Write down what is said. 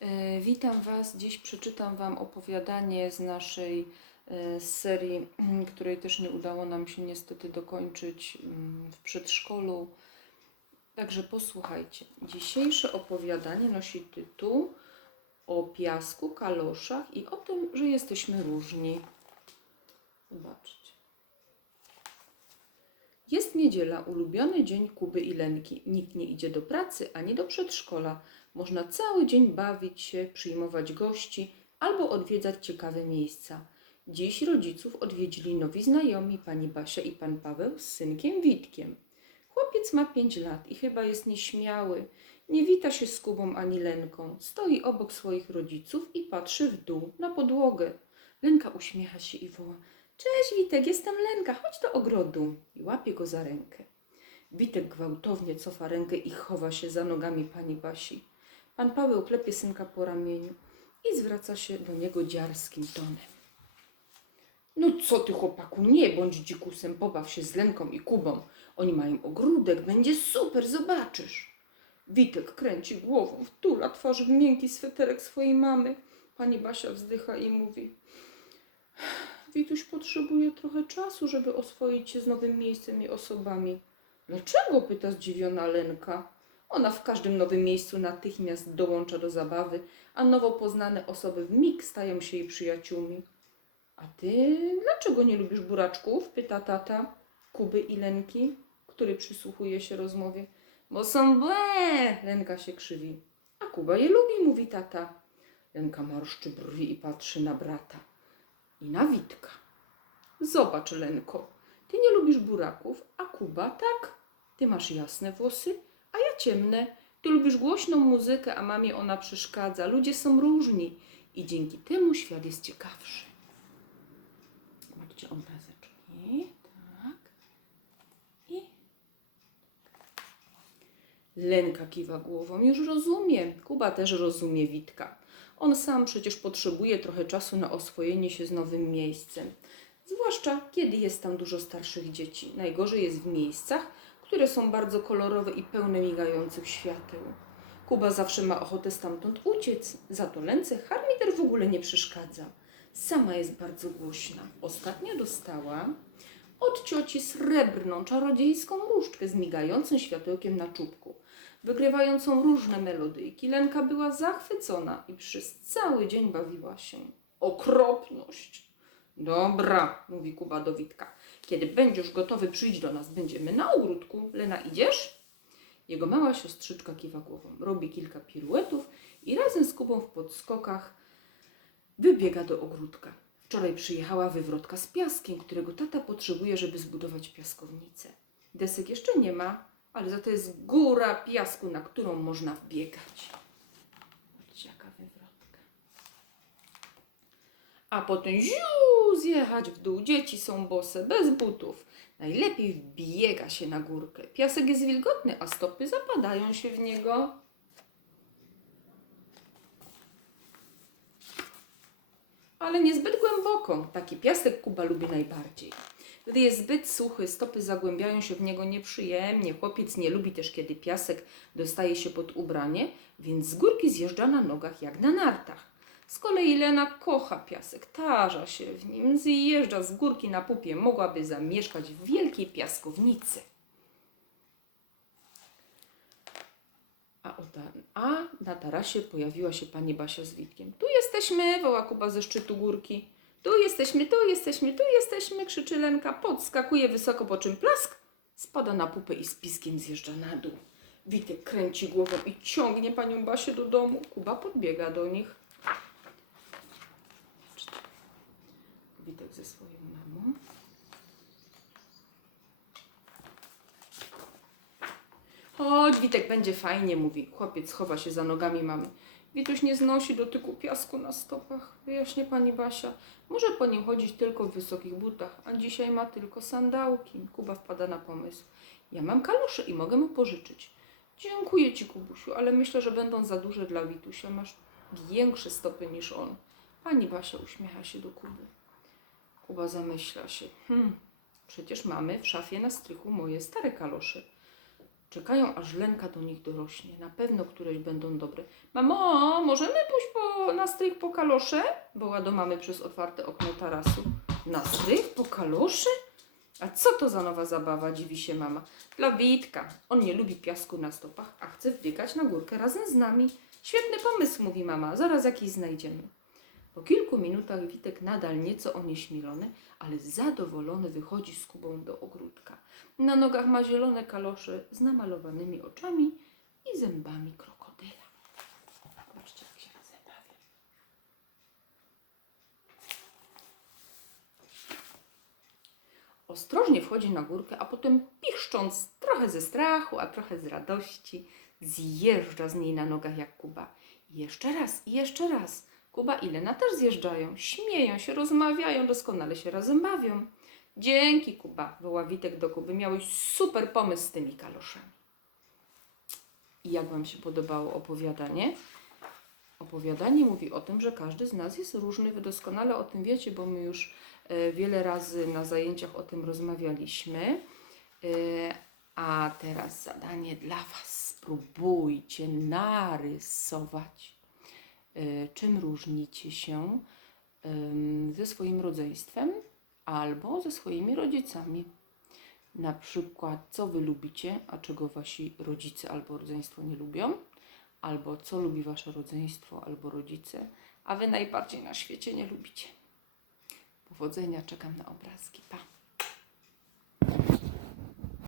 E, Witam Was. Dziś przeczytam Wam opowiadanie z naszej e, serii, której też nie udało nam się niestety dokończyć mm, w przedszkolu. Także posłuchajcie. Dzisiejsze opowiadanie nosi tytuł o piasku, kaloszach i o tym, że jesteśmy różni. Zobaczcie. Jest niedziela, ulubiony dzień Kuby i Lenki. Nikt nie idzie do pracy ani do przedszkola. Można cały dzień bawić się, przyjmować gości albo odwiedzać ciekawe miejsca. Dziś rodziców odwiedzili nowi znajomi, pani Basia i pan Paweł z synkiem Witkiem. Chłopiec ma pięć lat i chyba jest nieśmiały. Nie wita się z Kubą ani Lenką. Stoi obok swoich rodziców i patrzy w dół, na podłogę. Lenka uśmiecha się i woła: Cześć Witek, jestem Lenka, chodź do ogrodu. I łapie go za rękę. Witek gwałtownie cofa rękę i chowa się za nogami pani Basi. Pan Paweł klepie synka po ramieniu i zwraca się do niego dziarskim tonem. No co ty chłopaku, nie bądź dzikusem, pobaw się z Lenką i Kubą. Oni mają ogródek, będzie super, zobaczysz. Witek kręci głową, wtula twarz w miękki sweterek swojej mamy. Pani Basia wzdycha i mówi... Wituś potrzebuje trochę czasu, żeby oswoić się z nowym miejscem i osobami. Dlaczego? pyta zdziwiona Lenka. Ona w każdym nowym miejscu natychmiast dołącza do zabawy, a nowo poznane osoby w mig stają się jej przyjaciółmi. A ty dlaczego nie lubisz buraczków? pyta tata Kuby i Lenki, który przysłuchuje się rozmowie. Bo są błe! Lenka się krzywi. A Kuba je lubi, mówi tata. Lenka marszczy brwi i patrzy na brata i na Witka. Zobacz, Lenko, ty nie lubisz buraków, a Kuba tak. Ty masz jasne włosy, ciemne. Ty lubisz głośną muzykę, a mamie ona przeszkadza. Ludzie są różni i dzięki temu świat jest ciekawszy. Zobaczcie obrazeczki. Tak. I Lenka kiwa głową. Już rozumiem. Kuba też rozumie Witka. On sam przecież potrzebuje trochę czasu na oswojenie się z nowym miejscem. Zwłaszcza kiedy jest tam dużo starszych dzieci. Najgorzej jest w miejscach, które są bardzo kolorowe i pełne migających świateł. Kuba zawsze ma ochotę stamtąd uciec, za to Lence harmider w ogóle nie przeszkadza. Sama jest bardzo głośna. Ostatnio dostała od cioci srebrną, czarodziejską różdżkę z migającym światełkiem na czubku, wygrywającą różne melodyjki. Lenka była zachwycona i przez cały dzień bawiła się. Okropność! Dobra, mówi Kuba do Witka. Kiedy będziesz gotowy, przyjdź do nas, będziemy na ogródku. Lena, idziesz? Jego mała siostrzyczka kiwa głową, robi kilka piruetów i razem z Kubą w podskokach wybiega do ogródka. Wczoraj przyjechała wywrotka z piaskiem, którego tata potrzebuje, żeby zbudować piaskownicę. Desek jeszcze nie ma, ale za to jest góra piasku, na którą można wbiegać. Zobaczcie, jaka wywrotka. A potem ziu, zjechać w dół. Dzieci są bose, bez butów. Najlepiej wbiega się na górkę. Piasek jest wilgotny, a stopy zapadają się w niego. ale niezbyt głęboko. Taki piasek Kuba lubi najbardziej. Gdy jest zbyt suchy, stopy zagłębiają się w niego nieprzyjemnie. Chłopiec nie lubi też, kiedy piasek dostaje się pod ubranie, więc z górki zjeżdża na nogach jak na nartach. Z kolei Lena kocha piasek, tarza się w nim, zjeżdża z górki na pupie, mogłaby zamieszkać w wielkiej piaskownicy. A, a na tarasie pojawiła się pani Basia z Witkiem. Tu jesteśmy, woła Kuba ze szczytu górki. Tu jesteśmy, tu jesteśmy, tu jesteśmy, krzyczy Lenka, podskakuje wysoko, po czym plask, spada na pupę i z piskiem zjeżdża na dół. Witek kręci głową i ciągnie panią Basię do domu. Kuba podbiega do nich. Witek ze swoją mamą. Chodź, Witek, będzie fajnie, mówi. Chłopiec chowa się za nogami mamy. Wituś nie znosi dotyku piasku na stopach, wyjaśnie pani Basia. Może po nim chodzić tylko w wysokich butach, a dzisiaj ma tylko sandałki. Kuba wpada na pomysł. Ja mam kalosze i mogę mu pożyczyć. Dziękuję ci, Kubusiu, ale myślę, że będą za duże dla Witusia. Masz większe stopy niż on. Pani Basia uśmiecha się do Kuby. Kuba zamyśla się. Hmm, przecież mamy w szafie na strychu moje stare kalosze. Czekają, aż Lenka do nich dorośnie. Na pewno któreś będą dobre. Mamo, możemy pójść po, na strych po kalosze? Woła do mamy przez otwarte okno tarasu. Na strych po kalosze? A co to za nowa zabawa, dziwi się mama. Dla Witka. On nie lubi piasku na stopach, a chce wbiegać na górkę razem z nami. Świetny pomysł, mówi mama. Zaraz jakiś znajdziemy. Po kilku minutach Witek nadal nieco onieśmielony, ale zadowolony wychodzi z Kubą do ogródka. Na nogach ma zielone kalosze z namalowanymi oczami i zębami krokodyla. Zobaczcie, jak się razem bawią. Ostrożnie wchodzi na górkę, a potem piszcząc trochę ze strachu, a trochę z radości, zjeżdża z niej na nogach jak Kuba. I jeszcze raz, i jeszcze raz. Kuba i Lena też zjeżdżają, śmieją się, rozmawiają, doskonale się razem bawią. Dzięki, Kuba, woła Witek do Kuby. Miałeś super pomysł z tymi kaloszami. I jak Wam się podobało opowiadanie? Opowiadanie mówi o tym, że każdy z nas jest różny. Wy doskonale o tym wiecie, bo my już e, wiele razy na zajęciach o tym rozmawialiśmy. E, A teraz zadanie dla Was. Spróbujcie narysować, czym różnicie się ze swoim rodzeństwem albo ze swoimi rodzicami. Na przykład, co wy lubicie, a czego wasi rodzice albo rodzeństwo nie lubią, albo co lubi wasze rodzeństwo albo rodzice, a wy najbardziej na świecie nie lubicie. Powodzenia, czekam na obrazki. Pa!